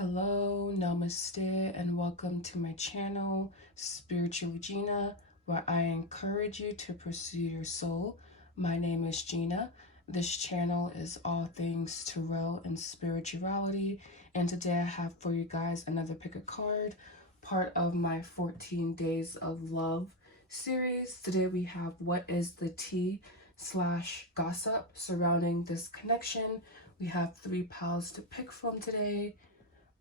Hello, Namaste, and welcome to my channel, Spiritually Gina, where I encourage you to pursue your soul. My name is Gina. This channel is all things tarot and spirituality, and today I have for you guys another pick a card, part of my 14 Days of Love series. Today we have what is the tea/gossip surrounding this connection. We have 3 piles to pick from today.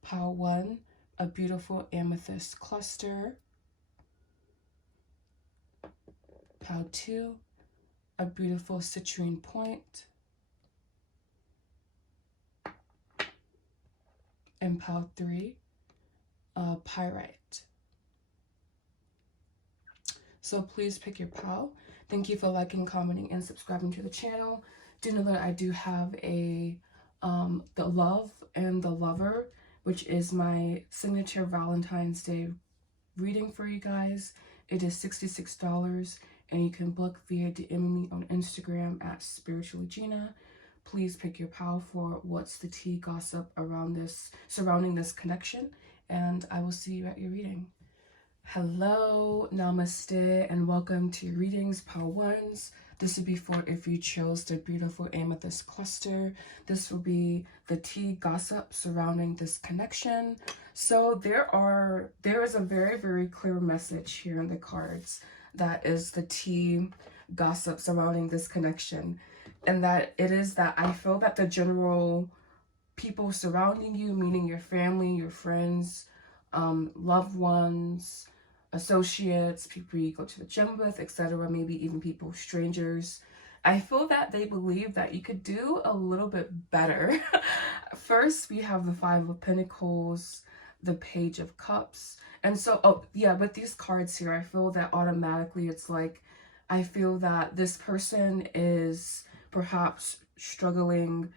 Pile 1, a beautiful amethyst cluster. Pile 2, a beautiful citrine point. And pile 3, a pyrite. So please pick your pile. Thank you for liking, commenting, and subscribing to the channel. Do know that I do have a the Love and the Lover, which is my signature Valentine's Day reading for you guys. It is $66, and you can book via DM me on Instagram at Spiritually Gina. Please pick your pile for what's the tea gossip surrounding this connection, and I will see you at your reading. Hello, Namaste, and welcome to your readings, pile 1s. This would be for if you chose the beautiful amethyst cluster. This will be the tea gossip surrounding this connection. So there is a very, very clear message here in the cards that is the tea gossip surrounding this connection. And that it is that I feel that the general people surrounding you, meaning your family, your friends, loved ones, associates, people you go to the gym with, etc., maybe even people, strangers, I feel that they believe that you could do a little bit better. First, we have the 5 of Pentacles, the Page of Cups, and so, with these cards here, I feel that automatically it's like, I feel that this person is perhaps struggling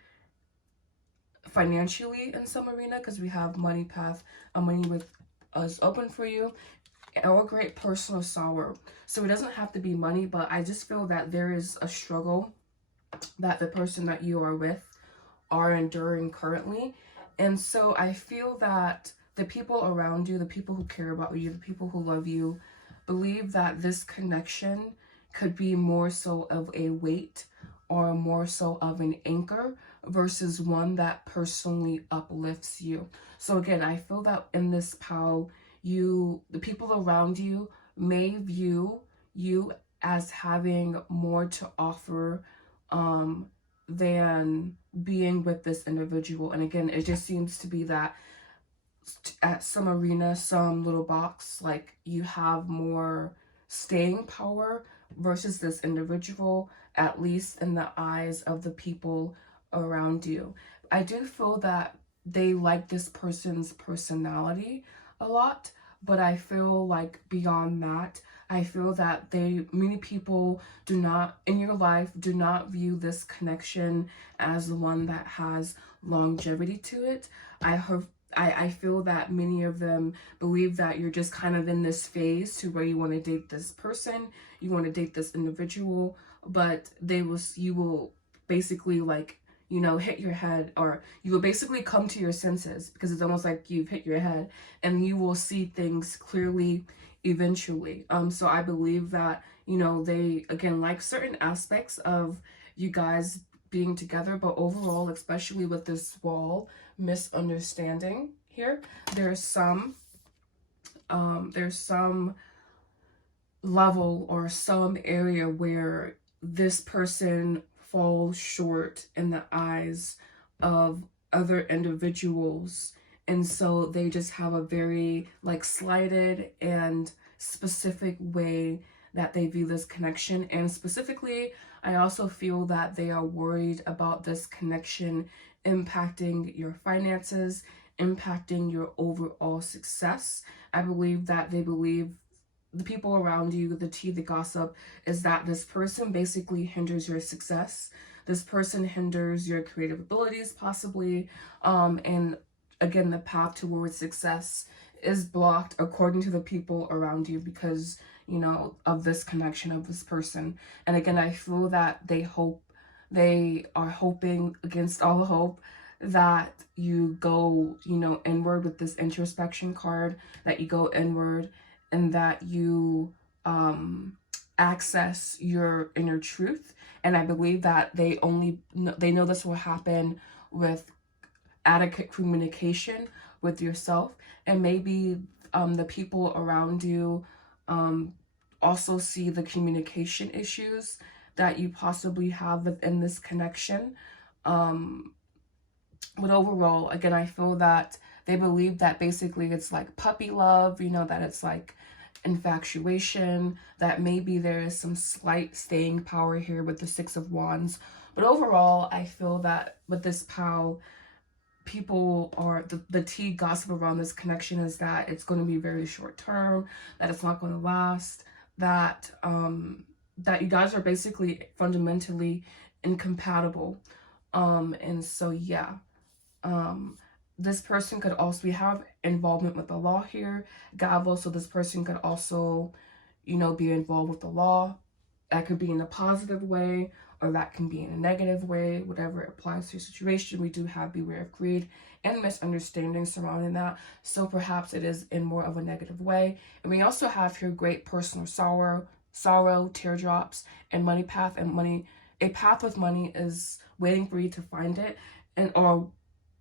financially in some arena, because we have money path, money with us open for you, or great personal sorrow. So it doesn't have to be money, but I just feel that there is a struggle that the person that you are with are enduring currently. And so I feel that the people around you, the people who care about you, the people who love you, believe that this connection could be more so of a weight or more so of an anchor versus one that personally uplifts you. So again, I feel that in this pile, the people around you may view you as having more to offer than being with this individual. And again, it just seems to be that at some arena, some little box, like you have more staying power versus this individual, at least in the eyes of the people around you. I do feel that they like this person's personality a lot, but I feel like beyond that, I feel that many people in your life do not view this connection as the one that has longevity to it. I feel that many of them believe that you're just kind of in this phase to where you want to date this person, you want to date this individual, but you will basically hit your head, or you will basically come to your senses, because it's almost like you've hit your head and you will see things clearly eventually. So I believe that, they, again, like certain aspects of you guys being together, but overall, especially with this wall misunderstanding here, there's some level or some area where this person falls short in the eyes of other individuals, and so they just have a very slighted and specific way that they view this connection. And specifically, I also feel that they are worried about this connection impacting your finances, impacting your overall success. I believe that they believe, the people around you, the tea, the gossip, is that this person basically hinders your success. This person hinders your creative abilities, possibly. And again, the path towards success is blocked according to the people around you because, of this connection of this person. And again, I feel that they are hoping against all hope that you go, you know, inward with this introspection card, that you go inward and that you access your inner truth. And I believe that they know this will happen with adequate communication with yourself, and maybe the people around you also see the communication issues that you possibly have within this connection. But overall, again, I feel that they believe that basically it's like puppy love, you know, that it's like infatuation, that maybe there is some slight staying power here with the Six of Wands. But overall, I feel that with this POW, people are, the tea gossip around this connection is that it's going to be very short term, that it's not going to last, that that you guys are basically fundamentally incompatible. And so yeah, this person could also, we have involvement with the law here, gavel, so this person could also, you know, be involved with the law. That could be in a positive way, or that can be in a negative way, whatever applies to your situation. We do have beware of greed and misunderstanding surrounding that, so perhaps it is in more of a negative way. And we also have here great personal sorrow, teardrops, and money path. And money, a path with money is waiting for you to find it, and or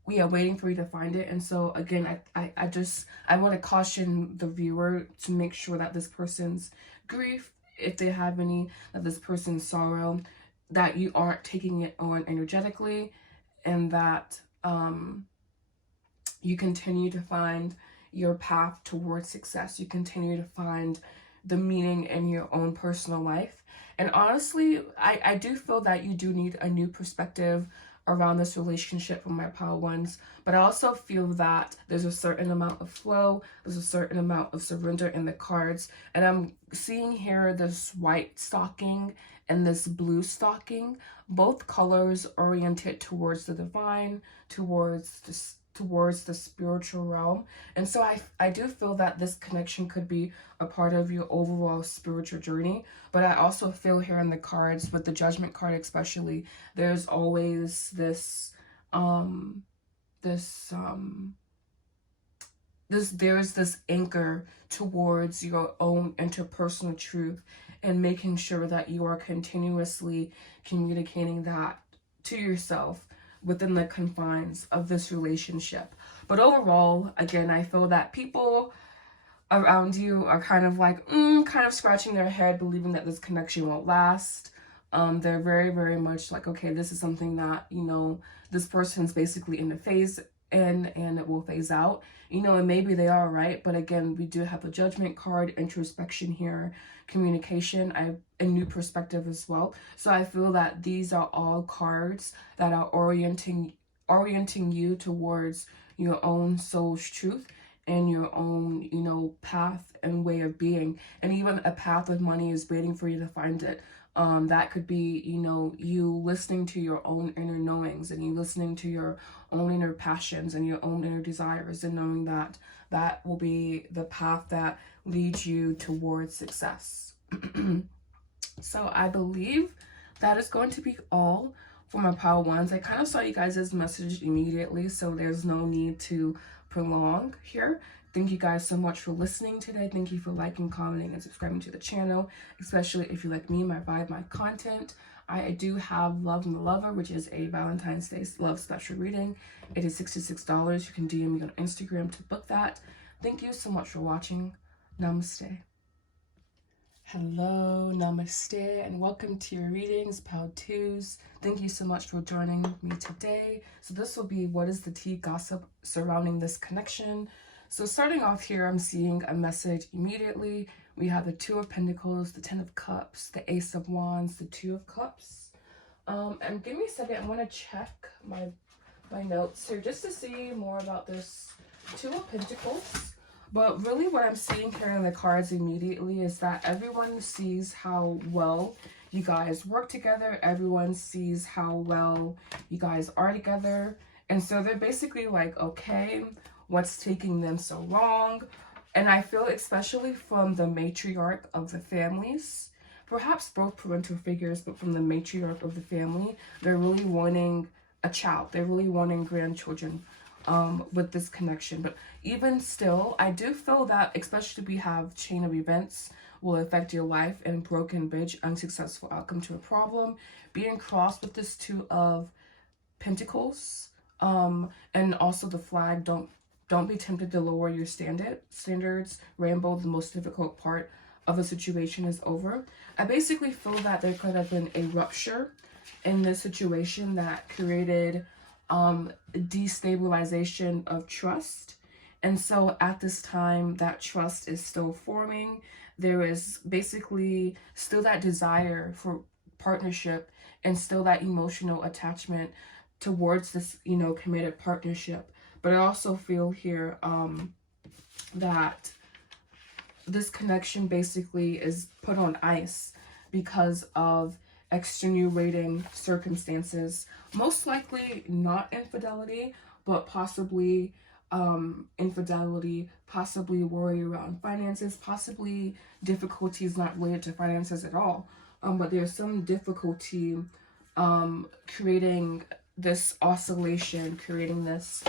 we are waiting for you to find it. And so again, I want to caution the viewer to make sure that this person's grief, if they have any, that this person's sorrow, that you aren't taking it on energetically, and that you continue to find your path towards success. You continue to find the meaning in your own personal life. And honestly, I do feel that you do need a new perspective around this relationship from my POW ones, but I also feel that there's a certain amount of flow, there's a certain amount of surrender in the cards. And I'm seeing here this white stocking and this blue stocking, both colors oriented towards the divine, towards the spiritual realm. And so I do feel that this connection could be a part of your overall spiritual journey. But I also feel here in the cards, with the Judgment card especially, there's always this there's this anchor towards your own interpersonal truth, and making sure that you are continuously communicating that to yourself within the confines of this relationship. But overall, again, I feel that people around you are kind of like, kind of scratching their head, believing that this connection won't last. They're very, very much like, okay, this is something that, you know, this person's basically in the phase in, and it will phase out, you know, and maybe they are, right? But again, we do have the Judgment card, introspection here, communication, a new perspective as well. So I feel that these are all cards that are orienting you towards your own soul's truth and your own, you know, path and way of being. And even a path with money is waiting for you to find it. That could be, you know, you listening to your own inner knowings, and you listening to your own inner passions and your own inner desires, and knowing that that will be the path that leads you towards success. So I believe that is going to be all for my POW ones. I kind of saw you guys' message immediately, so there's no need to prolong here. Thank you guys so much for listening today. Thank you for liking, commenting, and subscribing to the channel, especially if you like me, my vibe, my content. I do have Love and the Lover, which is a Valentine's Day love special reading. It is $66. You can DM me on Instagram to book that. Thank you so much for watching. Namaste. Hello, namaste, and welcome to your readings, POW 2s. Thank you so much for joining me today. So this will be what is the tea gossip surrounding this connection. So starting off here, I'm seeing a message immediately. We have the Two of Pentacles, the Ten of Cups, the Ace of Wands, the Two of Cups. And give me a second, I want to check my notes here just to see more about this Two of Pentacles. But really what I'm seeing here in the cards immediately is that everyone sees how well you guys work together. Everyone sees how well you guys are together. And so they're basically like, okay, what's taking them so long? And I feel especially from the matriarch of the families, perhaps both parental figures, but from the matriarch of the family, they're really wanting a child. They're really wanting grandchildren with this connection. But even still, I do feel that, especially we have chain of events will affect your life, and broken bridge, unsuccessful outcome to a problem, being crossed with this Two of Pentacles, and also the flag. Don't be tempted to lower your standards. Rainbow, the most difficult part of the situation is over. I basically feel that there could have been a rupture in this situation that created destabilization of trust. And so at this time, that trust is still forming. There is basically still that desire for partnership and still that emotional attachment towards this, you know, committed partnership. But I also feel here that this connection basically is put on ice because of extenuating circumstances. Most likely not infidelity, but possibly infidelity, possibly worry around finances, possibly difficulties not related to finances at all. But there's some difficulty creating this oscillation, creating this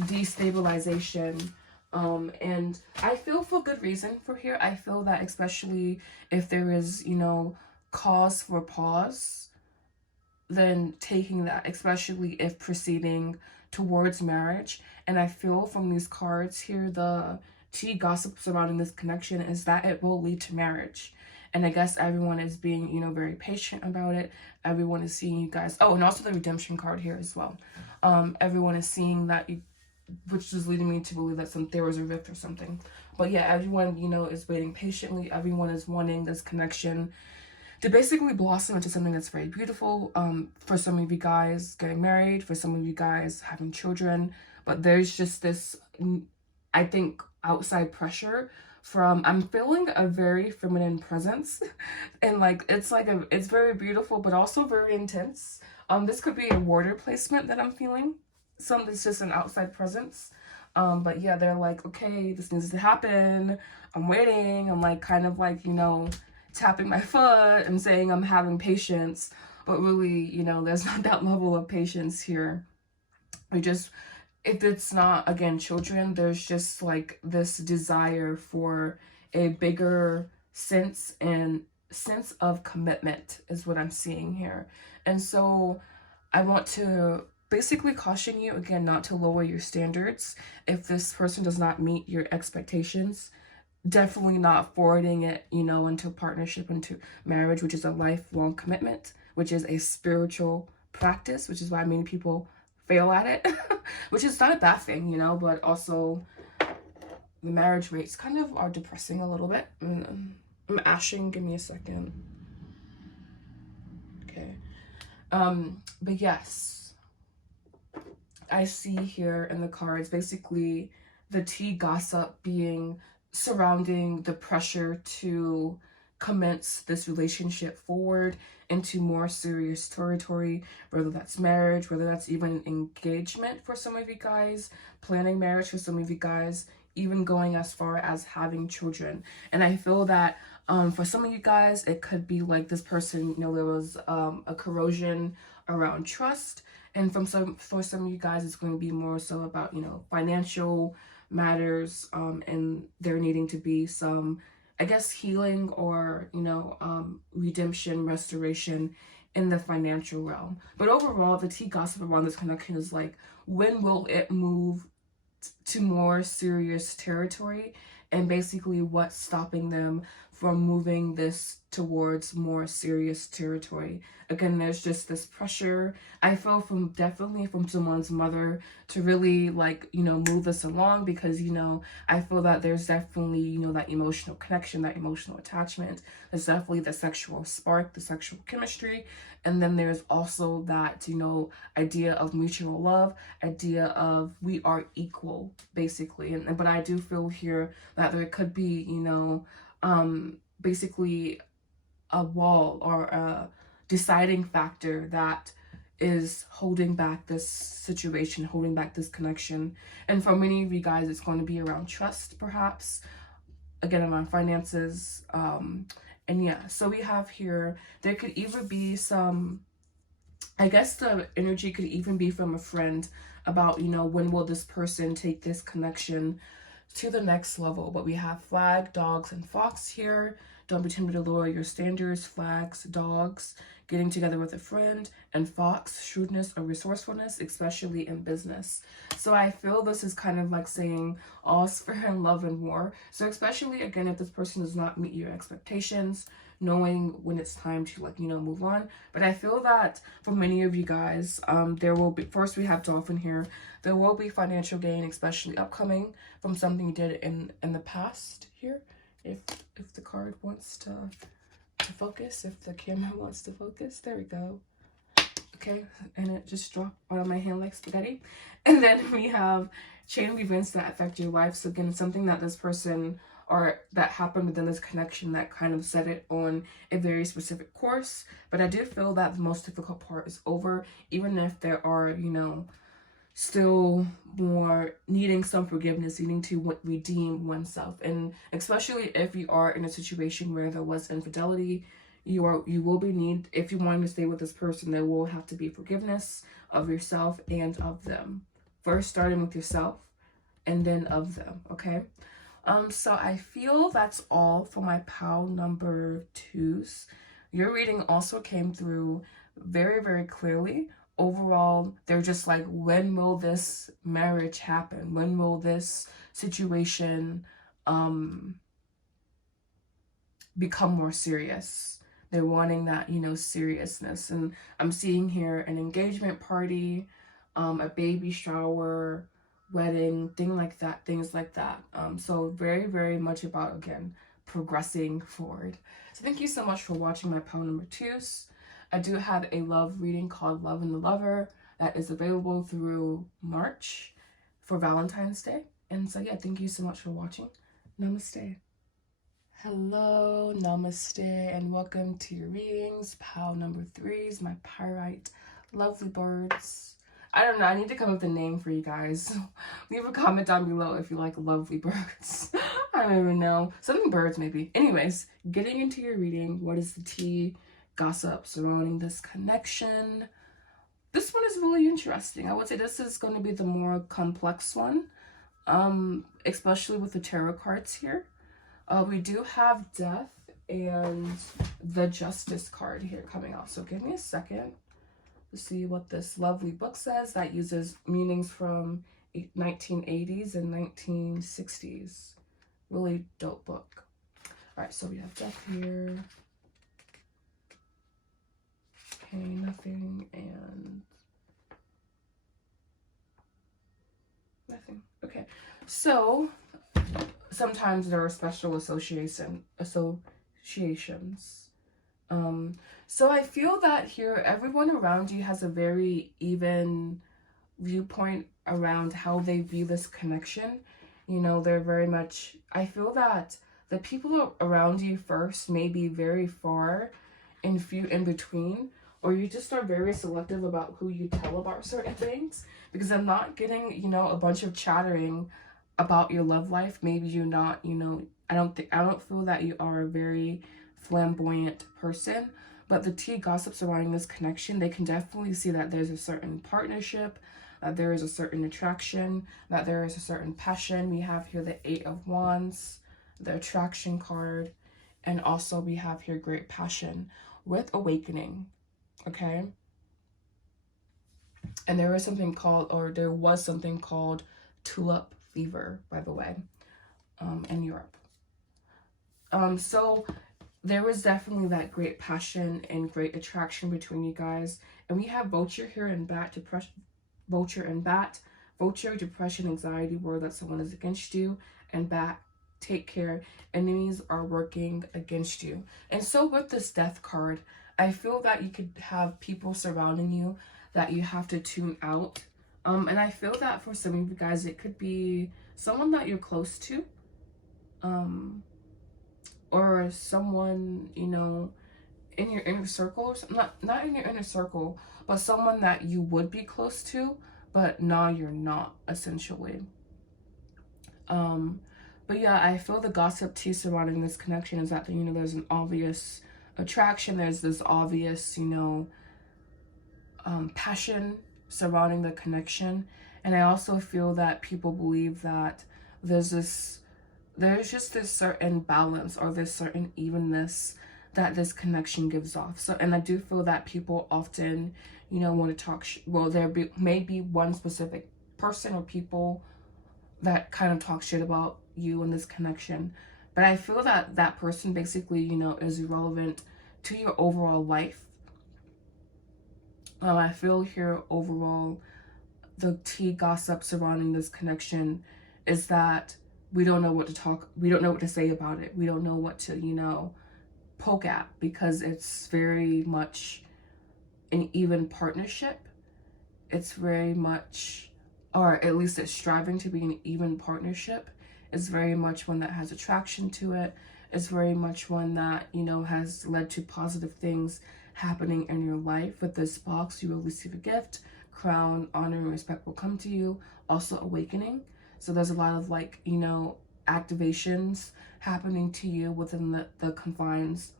destabilization. And I feel for good reason for here. I feel that especially if there is, you know, cause for pause, then taking that, especially if proceeding towards marriage. And I feel from these cards here, the tea gossip surrounding this connection is that it will lead to marriage. And I guess everyone is being, you know, very patient about it. Everyone is seeing you guys. Oh, and also the redemption card here as well. Everyone is seeing that, which is leading me to believe that there was a rift or something. But yeah, everyone, you know, is waiting patiently. Everyone is wanting this connection to basically blossom into something that's very beautiful. For some of you guys getting married, for some of you guys having children. But there's just this, I think, outside pressure from, I'm feeling a very feminine presence. And like, it's very beautiful, but also very intense. This could be a water placement that I'm feeling. It's just an outside presence. But yeah, they're like, okay, this needs to happen. I'm waiting. I'm like, kind of like, you know, tapping my foot and saying I'm having patience. But really, you know, there's not that level of patience here. If it's not, again, children, there's just like this desire for a bigger sense of commitment is what I'm seeing here. And so I want to basically caution you, again, not to lower your standards. If this person does not meet your expectations, definitely not forwarding it, you know, into partnership, into marriage, which is a lifelong commitment, which is a spiritual practice, which is why many people fail at it, which is not a bad thing, you know, but also the marriage rates kind of are depressing a little bit. I'm ashing, give me a second. Okay. But yes, I see here in the cards basically the tea gossip being surrounding the pressure to commence this relationship forward into more serious territory, whether that's marriage, whether that's even engagement for some of you guys, planning marriage for some of you guys, even going as far as having children. And I feel that for some of you guys, it could be like this person, you know, there was a corrosion around trust. And for some of you guys, it's going to be more so about, you know, financial matters, and there needing to be some, I guess, healing or, you know, redemption, restoration in the financial realm. But overall, the tea gossip around this connection is like, when will it move to more serious territory? And basically what's stopping them from moving this towards more serious territory. Again, there's just this pressure, I feel, definitely from someone's mother to really, like, you know, move this along, because, you know, I feel that there's definitely, you know, that emotional connection, that emotional attachment. There's definitely the sexual spark, the sexual chemistry. And then there's also that, you know, idea of mutual love, idea of we are equal, basically. But I do feel here that there could be, you know, basically a wall or a deciding factor that is holding back this situation, holding back this connection. And for many of you guys, it's going to be around trust, perhaps, again, around finances. And yeah, so we have here, there could either be some I guess the energy could even be from a friend about, you know, when will this person take this connection to the next level. But we have flag, dogs, and fox here. Don't be timid to lower your standards. Flags, dogs, getting together with a friend, and fox, shrewdness or resourcefulness, especially in business. So I feel this is kind of like saying all's fair in love and war. So especially, again, if this person does not meet your expectations, knowing when it's time to, like, you know, move on. But I feel that for many of you guys, there will be, first we have dolphin here, there will be financial gain, especially upcoming from something you did in the past here. If the card wants to focus, if the camera wants to focus, there we go. Okay, and it just dropped out of my hand like spaghetti. And then we have chain of events that affect your life. So again, something that this person or that happened within this connection that kind of set it on a very specific course. But I do feel that the most difficult part is over, even if there are, you know, still more needing some forgiveness, needing to redeem oneself. And especially if you are in a situation where there was infidelity, you will be need, if you want to stay with this person, there will have to be forgiveness of yourself and of them. First starting with yourself and then of them, okay? So I feel that's all for my pile number 2s. Your reading also came through very, very clearly. Overall, they're just like, when will this marriage happen? When will this situation become more serious? They're wanting that, you know, seriousness. And I'm seeing here an engagement party, a baby shower, wedding, things like that. So very, very much about, again, progressing forward. So thank you so much for watching my pile number 2s. I do have a love reading called Love and the Lover that is available through March for Valentine's Day. And so yeah, thank you so much for watching. Namaste. Hello, namaste, and welcome to your readings. Pile number 3s, my pyrite lovely birds. I don't know, I need to come up with a name for you guys. Leave a comment down below if you like lovely birds. I don't even know. Something birds, maybe. Anyways, getting into your reading, what is the tea? Gossip surrounding this connection. This one is really interesting. I would say this is going to be the more complex one, especially with the tarot cards here. We do have death and the justice card here coming out. So give me a second to see what this lovely book says that uses meanings from 1980s and 1960s. Really dope book. All right, so we have death here. Okay, nothing and nothing. Okay, so sometimes there are special associations. So I feel that here everyone around you has a very even viewpoint around how they view this connection. You know, they're very much, I feel that the people around you first may be very far and few in between, or you just are very selective about who you tell about certain things, because I'm not getting, you know, a bunch of chattering about your love life. Maybe you're not, you know, I don't feel that you are a very flamboyant person, but the tea gossip surrounding this connection, they can definitely see that there's a certain partnership, that there is a certain attraction, that there is a certain passion. We have here the 8 of Wands, the attraction card, and also we have here great passion with awakening, okay? And there was something called tulip fever, by the way, in Europe. So there was definitely that great passion and great attraction between you guys. And we have vulture here and bat, depression, vulture and bat. Vulture, depression, anxiety, worry that someone is against you, and bat, take care, enemies are working against you. And so with this death card, I feel that you could have people surrounding you that you have to tune out. And I feel that for some of you guys, it could be someone that you're close to, or someone, you know, in your inner circle, or not in your inner circle, but someone that you would be close to, but now you're not, essentially. But yeah, I feel the gossip tea surrounding this connection is that, you know, there's an obvious attraction, there's this obvious, you know, passion surrounding the connection. And I also feel that people believe that there's just this certain balance or this certain evenness that this connection gives off. So, and I do feel that people often, want to talk, well, may be one specific person or people that kind of talk shit about you in this connection. But I feel that that person basically, is irrelevant to your overall life. I feel here overall, the tea gossip surrounding this connection is that we don't know what to say about it. We don't know what to, poke at, because it's very much an even partnership. It's very much, or at least it's striving to be an even partnership. It's very much one that has attraction to it. It's very much one that, has led to positive things happening in your life. With this box, you will receive a gift. Crown, honor, and respect will come to you. Also awakening. So there's a lot of activations happening to you within the confines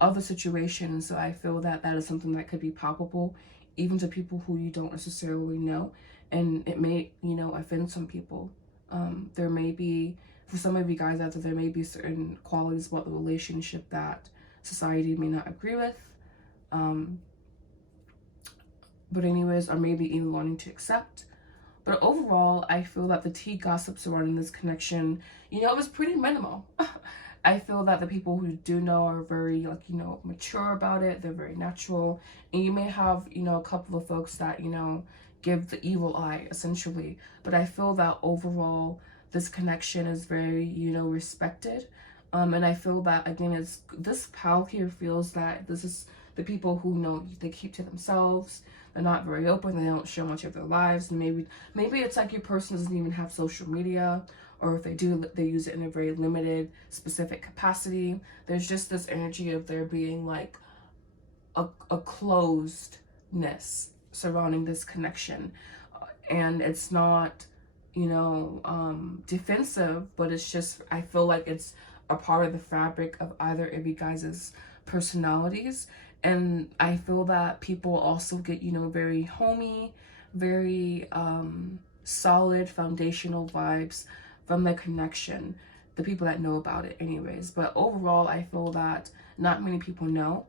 of the situation. So I feel that that is something that could be palpable even to people who you don't necessarily know. And it may, offend some people. There may be, for some of you guys out there may be certain qualities about the relationship that society may not agree with. But anyways, or maybe even wanting to accept. But overall, I feel that the tea gossip surrounding this connection, it was pretty minimal. I feel that the people who do know are very, mature about it. They're very natural. And you may have, a couple of folks that, give the evil eye, essentially. But I feel that overall, this connection is very, respected. And I feel that, again, this pal here feels that this is the people who they keep to themselves. They're not very open. They don't show much of their lives. And maybe it's like your person doesn't even have social media, or if they do, they use it in a very limited, specific capacity. There's just this energy of there being like a closedness surrounding this connection. And it's not, defensive, but it's just, I feel like it's a part of the fabric of either of you guys' personalities. And I feel that people also get, very homey, very solid foundational vibes from the connection, the people that know about it anyways. But overall, I feel that not many people know,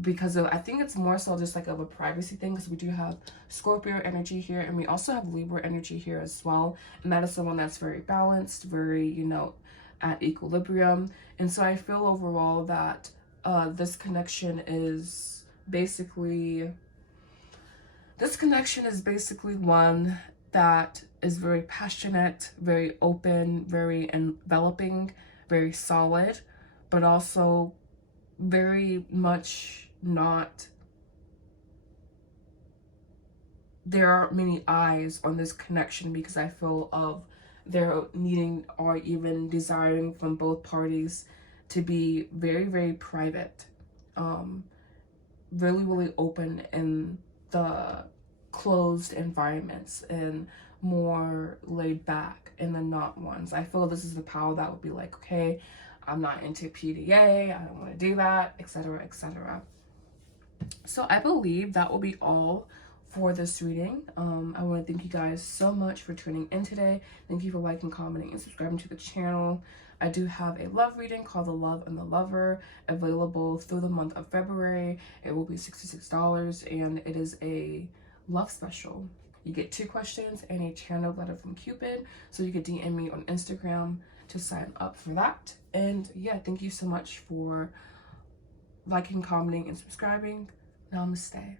because I think it's more so just like of a privacy thing, because we do have Scorpio energy here, and we also have Libra energy here as well. And that is someone that's very balanced, very, at equilibrium. And so I feel overall that this connection is basically one that is very passionate, very open, very enveloping, very solid, but also very much not, there aren't many eyes on this connection, because I feel of their needing or even desiring from both parties to be very, very private, really, really open in the closed environments, and more laid back in the not ones. I feel this is the power that would be like, okay, I'm not into PDA, I don't want to do that, etc., etc. So I believe that will be all for this reading. I want to thank you guys so much for tuning in today. Thank you for liking, commenting, and subscribing to the channel. I do have a love reading called The Love and the Lover, available through the month of February. It will be $66, and it is a love special. You get 2 questions and a channel letter from Cupid, so you can DM me on Instagram to sign up for that. And yeah, thank you so much for liking, commenting, and subscribing. Namaste.